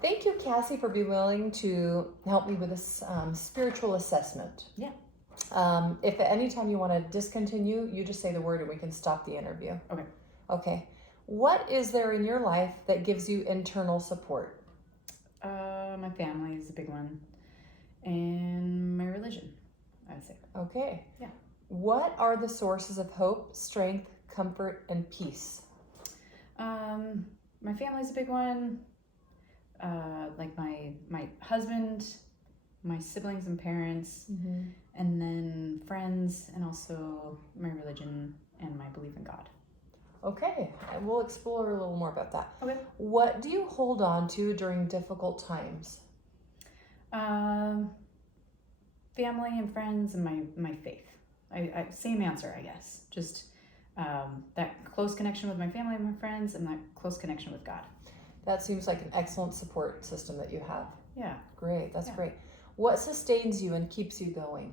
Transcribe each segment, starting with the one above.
Thank you, Cassie, for being willing to help me with this spiritual assessment. Yeah. If at any time you want to discontinue, you just say the word and we can stop the interview. Okay. Okay. What is there in your life that gives you internal support? My family is a big one, and my religion, I'd say. Okay. Yeah. What are the sources of hope, strength, comfort, and peace? My family's a big one. Like my husband, my siblings and parents, and then friends, and also my religion and my belief in God. Okay, we'll explore a little more about that. Okay. What do you hold on to during difficult times? Family and friends and my faith. I same answer, I guess. Just that close connection with my family and my friends, and that close connection with God. That seems like an excellent support system that you have. Yeah. Great, that's great. What sustains you and keeps you going?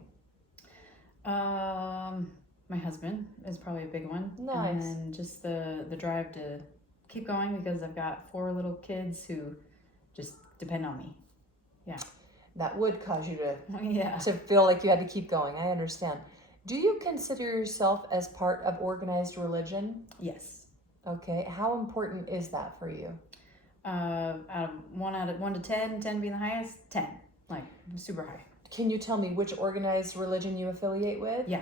My husband is probably a big one. Nice. And just the drive to keep going, because I've got 4 little kids who just depend on me. Yeah. That would cause you Yeah. to feel like you had to keep going. I understand. Do you consider yourself as part of organized religion? Yes. Okay. How important is that for you? Out of 1 to 10, 10 being the highest, 10, like super high. Can you tell me which organized religion you affiliate with? Yeah.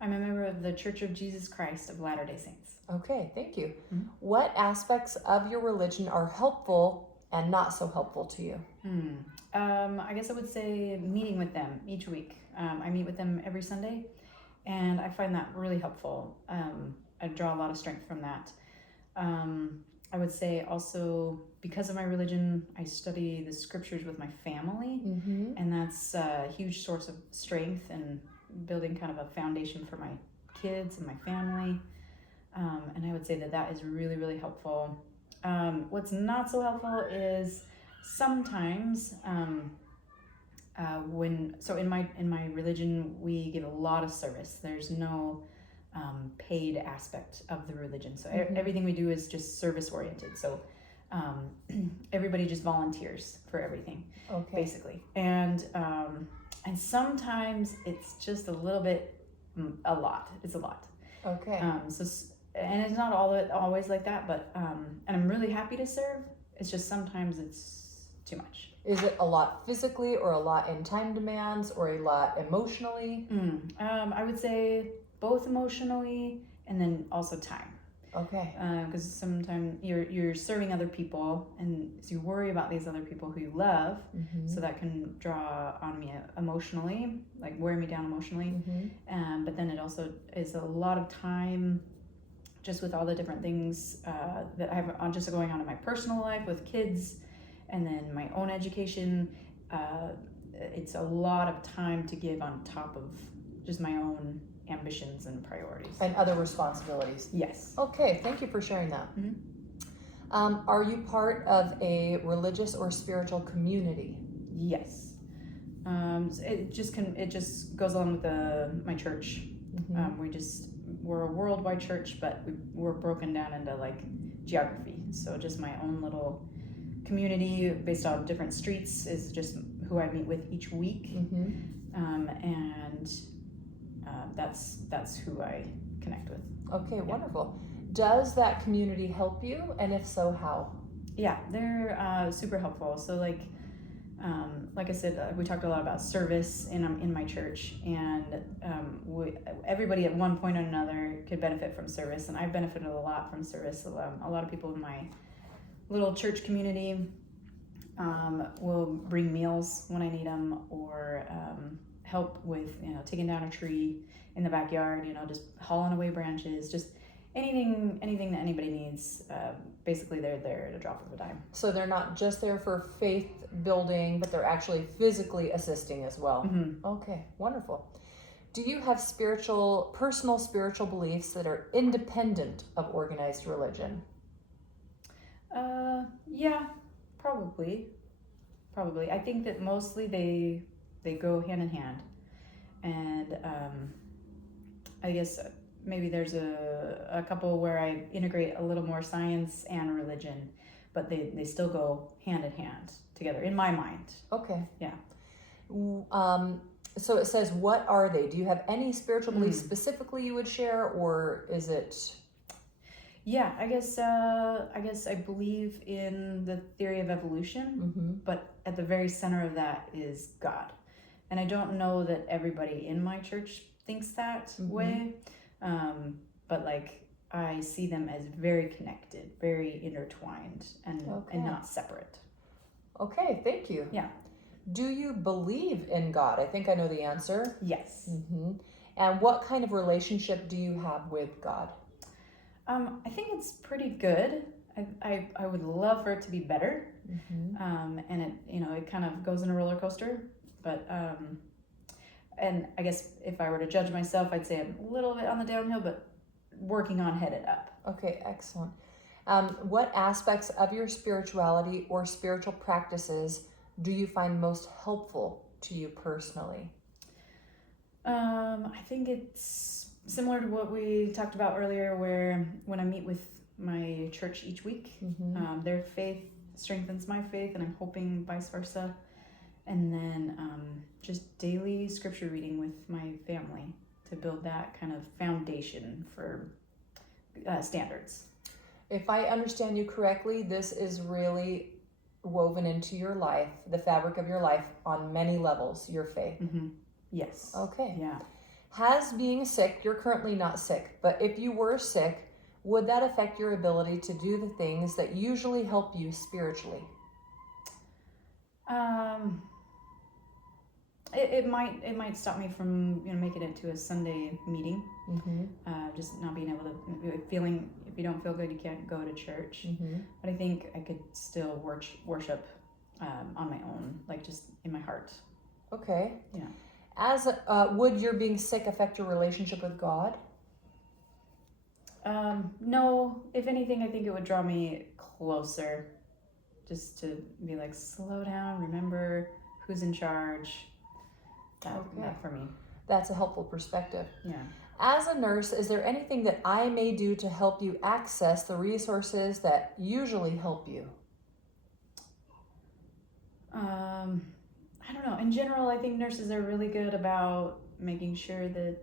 I'm a member of the Church of Jesus Christ of Latter-day Saints. Okay, thank you. Mm-hmm. What aspects of your religion are helpful and not so helpful to you? I guess I would say meeting with them each week. I meet with them every Sunday, and I find that really helpful. I draw a lot of strength from that. I would say also, because of my religion, I study the scriptures with my family, and that's a huge source of strength and building kind of a foundation for my kids and my family. And I would say that is really, really helpful. What's not so helpful is sometimes in my religion, we give a lot of service. There's no paid aspect of the religion, so everything we do is just service oriented. So everybody just volunteers for everything, basically. And sometimes it's just a little bit a lot. It's a lot. Okay. And it's not always like that, but and I'm really happy to serve. It's just sometimes it's too much. Is it a lot physically, or a lot in time demands, or a lot emotionally? I would say both emotionally and then also time. Okay. Because sometimes you're serving other people, and so you worry about these other people who you love, so that can draw on me emotionally, like wear me down emotionally. But then it also is a lot of time, just with all the different things that I have just going on in my personal life with kids, and then my own education. It's a lot of time to give on top of just my own ambitions and priorities. And other responsibilities. Yes. Okay, thank you for sharing that. Are you part of a religious or spiritual community? Yes. It just goes along with my church. We're a worldwide church, but we're broken down into like geography. So just my own little community based on different streets is just who I meet with each week. That's who I connect with. Okay, wonderful. Does that community help you, and if so, how? Yeah, they're super helpful. So like I said, we talked a lot about service in my church, and everybody at one point or another could benefit from service, and I've benefited a lot from service. A lot of people in my little church community will bring meals when I need them, or help with taking down a tree in the backyard, just hauling away branches, just anything that anybody needs. Basically they're there at a drop of a dime. So they're not just there for faith building, but they're actually physically assisting as well. Okay, wonderful. Do you have personal spiritual beliefs that are independent of organized religion? Yeah, probably. I think that mostly they go hand in hand, and I guess maybe there's a couple where I integrate a little more science and religion, but they still go hand in hand together in my mind. Okay. Yeah. So it says, what are they? Do you have any spiritual beliefs specifically you would share, or is it? Yeah, I guess I believe in the theory of evolution, but at the very center of that is God. And I don't know that everybody in my church thinks that way, but like I see them as very connected, very intertwined, and not separate. Okay, thank you. Yeah. Do you believe in God? I think I know the answer. Yes. And what kind of relationship do you have with God? I think it's pretty good. I would love for it to be better. And it, it kind of goes in a roller coaster, but, and I guess if I were to judge myself, I'd say I'm a little bit on the downhill, but working on headed up. Okay, excellent. What aspects of your spirituality or spiritual practices do you find most helpful to you personally? I think it's similar to what we talked about earlier, where when I meet with my church each week, their faith strengthens my faith, and I'm hoping vice versa. And then just daily scripture reading with my family to build that kind of foundation for standards. If I understand you correctly, this is really woven into your life, the fabric of your life on many levels, your faith. Yes. Okay. Yeah. Has being sick, you're currently not sick, but if you were sick, would that affect your ability to do the things that usually help you spiritually? It might stop me from making it to a Sunday meeting. Just not being able to feeling, if you don't feel good, you can't go to church. But I think I could still worship on my own, like just in my heart. Okay. Yeah. As would your being sick affect your relationship with God? No. If anything, I think it would draw me closer, just to be like, slow down, remember who's in charge. That for me. That's a helpful perspective. Yeah. As a nurse, is there anything that I may do to help you access the resources that usually help you? I don't know. In general, I think nurses are really good about making sure that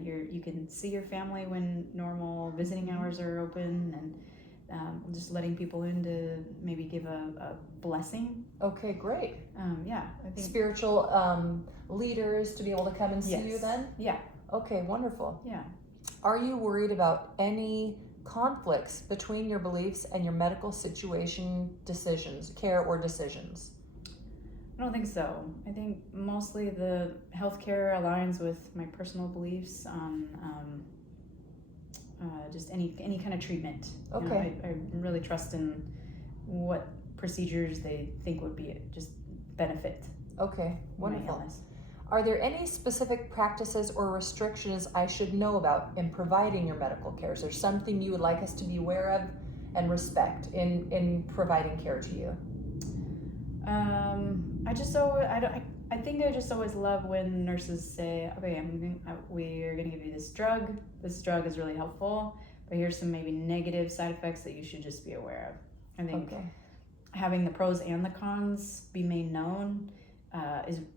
you can see your family when normal visiting hours are open, and just letting people in to maybe give a blessing. Okay, great. Yeah, I think spiritual leaders to be able to come and see you then? Yeah. Okay, wonderful. Yeah. Are you worried about any conflicts between your beliefs and your medical situation decisions, care or decisions? I don't think so. I think mostly the healthcare aligns with my personal beliefs on just any kind of treatment. Okay. I really trust in what procedures they think would be just benefit. Okay, wonderful. My illness. Are there any specific practices or restrictions I should know about in providing your medical care? Is there something you would like us to be aware of and respect in providing care to you? I think I just always love when nurses say, okay, we are going to give you this drug. This drug is really helpful, but here's some maybe negative side effects that you should just be aware of. I think having the pros and the cons be made known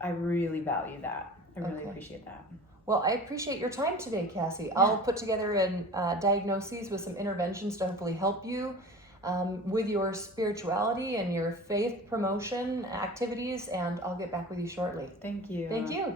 I really value that. I really appreciate that. Well, I appreciate your time today, Cassie. Yeah. I'll put together a diagnoses with some interventions to hopefully help you with your spirituality and your faith promotion activities, and I'll get back with you shortly. Thank you. Thank you.